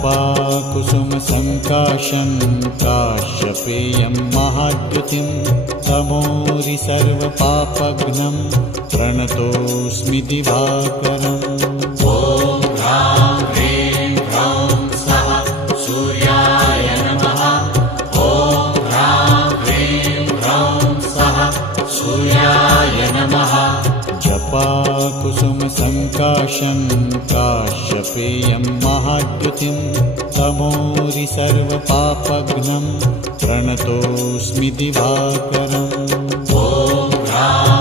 जपाकुसुमसङ्काशं काश्यपेयं महाद्युतिं तमोरि सर्वपापघ्नं प्रणतोऽस्मि दिवाकरम्। ॐ ह्रां ह्रीं ह्रौं स्वः सूर्याय नमः। ॐ ह्रां ह्रीं ह्रौं स्वः सूर्याय नमः। जपाकुसुमसङ्काशं काश्यपेयं महाद्युतिं तमोरि सर्वपापघ्नं प्रणतोऽस्मि दिवाकरम्। ॐ ह्रां